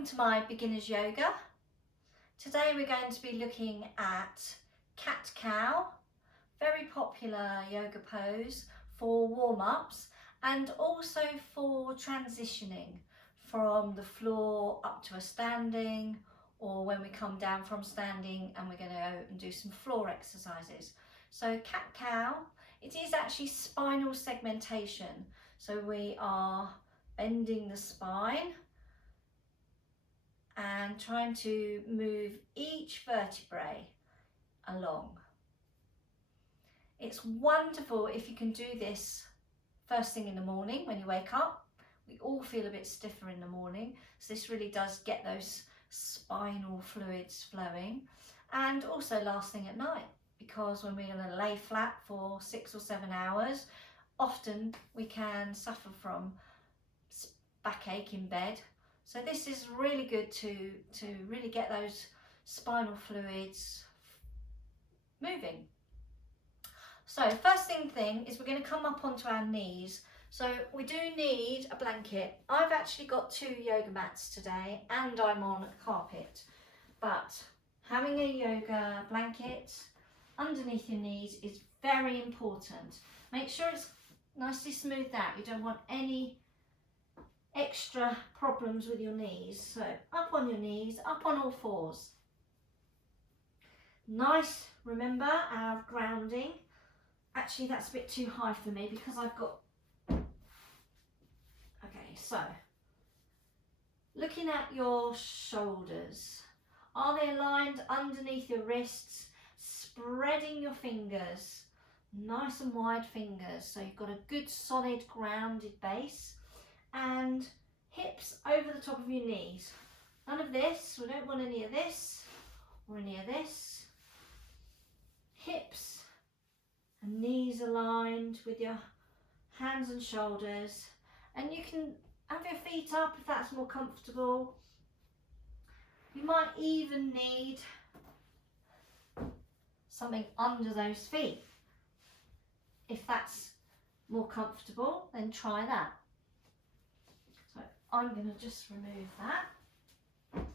Welcome to my beginner's yoga. Today we're going to be looking at cat-cow, very popular yoga pose for warm-ups and also for transitioning from the floor up to a standing, or when we come down from standing and we're going to go and do some floor exercises. So cat-cow, it is actually spinal segmentation. So we are bending the spine and trying to move each vertebrae along. It's wonderful if you can do this first thing in the morning when you wake up. We all feel a bit stiffer in the morning, so this really does get those spinal fluids flowing. And also last thing at night, because when we're going to lay flat for 6 or 7 hours, often we can suffer from backache in bed. So this is really good to really get those spinal fluids moving. So first thing is we're going to come up onto our knees. So we do need a blanket. I've actually got 2 yoga mats today and I'm on a carpet. But having a yoga blanket underneath your knees is very important. Make sure it's nicely smoothed out. You don't want any extra problems with your knees. So up on your knees, up on all fours. Nice, remember our grounding. Actually that's a bit too high for me because I've got, okay, so looking at your shoulders, are they aligned underneath your wrists? Spreading your fingers, nice and wide fingers, so you've got a good solid grounded base. And hips over the top of your knees. None of this, we don't want any of this or any of this. Hips and knees aligned with your hands and shoulders. And you can have your feet up if that's more comfortable. You might even need something under those feet. If that's more comfortable, then try that. So I'm going to just remove that.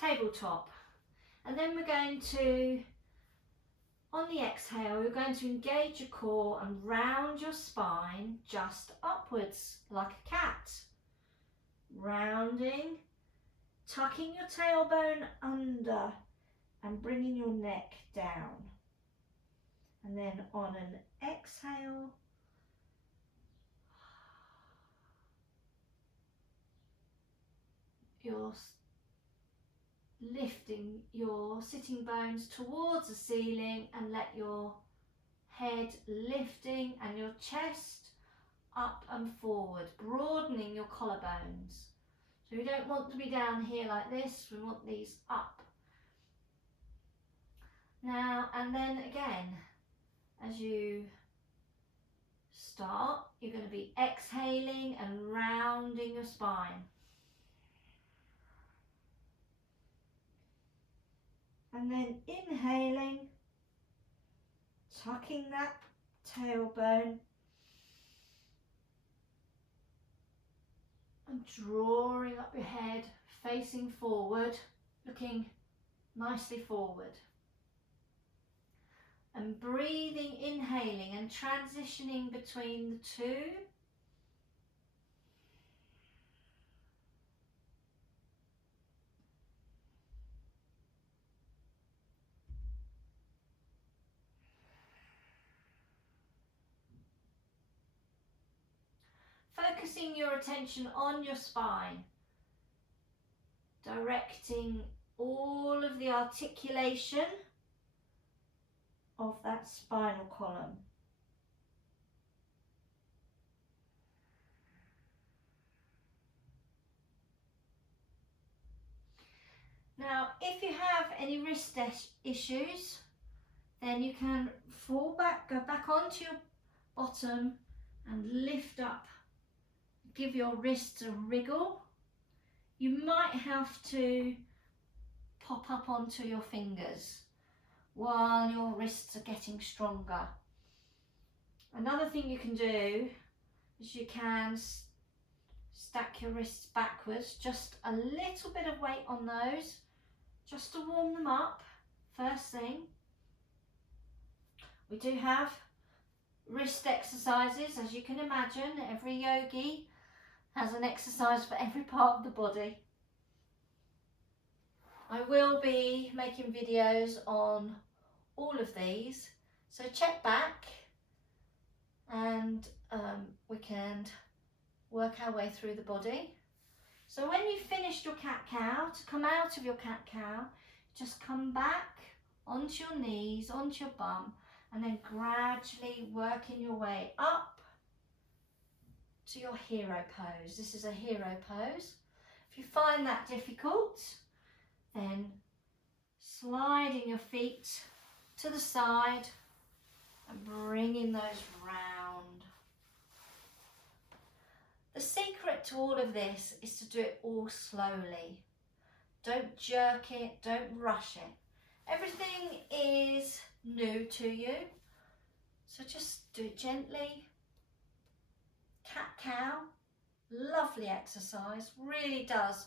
Tabletop. And then we're going to, on the exhale, we're going to engage your core and round your spine just upwards like a cat. Rounding, tucking your tailbone under and bringing your neck down. And then on an exhale, you're lifting your sitting bones towards the ceiling and let your head lifting and your chest up and forward, broadening your collarbones. So we don't want to be down here like this, we want these up. Now, and then again, as you start, you're going to be exhaling and rounding your spine. And then inhaling, tucking that tailbone and drawing up your head, facing forward, looking nicely forward. And breathing, inhaling and transitioning between the two. Focusing your attention on your spine, directing all of the articulation of that spinal column. Now, if you have any wrist issues, then you can fall back, go back onto your bottom and lift up. Give your wrists a wriggle. You might have to pop up onto your fingers while your wrists are getting stronger. Another thing you can do is you can Stack your wrists backwards, just a little bit of weight on those, just to warm them up. First thing. We do have wrist exercises, as you can imagine. Every yogi has an exercise for every part of the body. I will be making videos on all of these, so check back and we can work our way through the body. So when you've finished your cat-cow, to come out of your cat-cow, just come back onto your knees, onto your bum, and then gradually working your way up to your hero pose. This is a hero pose. If you find that difficult, then sliding your feet to the side and bringing those round. The secret to all of this is to do it all slowly. Don't jerk it, don't rush it. Everything is new to you, so just do it gently. Cat-cow, lovely exercise, really does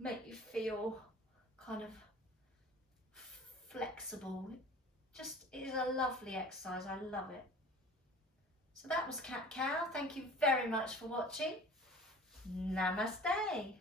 make you feel kind of flexible. Just is a lovely exercise, I love it. So that was cat-cow. Thank you very much for watching. Namaste.